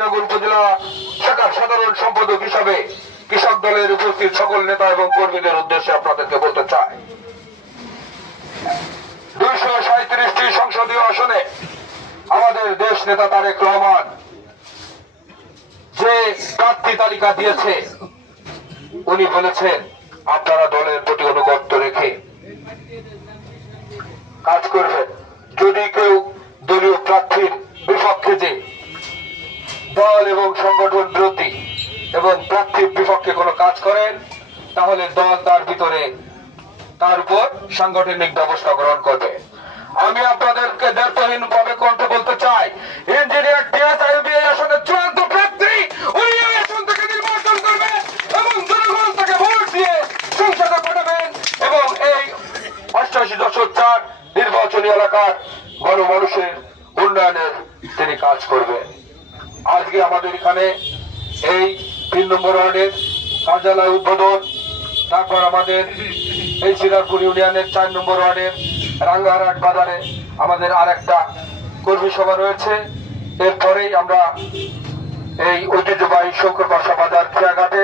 জয়নগর উপজেলা শাখার সাধারণ সম্পাদক হিসাবে কৃষক দলের উপস্থিত সকল নেতা এবং কর্মীদের উদ্দেশ্যে আপনাদেরকে বলতে চাই, 237টি সংসদীয় আসনে আমাদের দেশ নেতা তারেক রহমান যে প্রার্থী তালিকা দিয়েছে, উনি বলেছেন আপনারা দলের প্রতি অনুগত্য রেখে কাজ করবেন। যদি কেউ দলীয় প্রার্থীর বিপক্ষে যে দল এবং সংগঠন বিরোধী এবং প্রার্থীর বিপক্ষে কোনো কাজ করেন, তাহলে দল তার উপর সাংগঠনিক ব্যবস্থা গ্রহণ করবে। আমি আপনাদেরকে দায়িত্বহীন ভাবে কণ্ঠে বলতে চাই, ইঞ্জিনিয়ার টিএসআইবি আসনের চূড়ান্ত প্রার্থী, উনি এই আসন থেকে নির্বাচন করবেন এবং জনগণ তাকে ভোট দিয়ে সংসদে পাঠাবেন এবং এই 88.4 নির্বাচনী এলাকার গণমানুষের উন্নয়নের তিনি কাজ করবেন। আজকে আমাদের এখানে এই 3 নম্বর ওয়ার্ডের কার্যালয় উদ্বোধন, তারপর আমাদের এই শ্রীরামপুর ইউনিয়নের 4 নম্বর ওয়ার্ডের রাঙ্গাহাট বাজারে আমাদের আর একটা কর্মী সভা রয়েছে। এরপরেই আমরা এই ঐতিহ্যবাহী শঙ্কর বাসা বাজার খেয়াঘাটে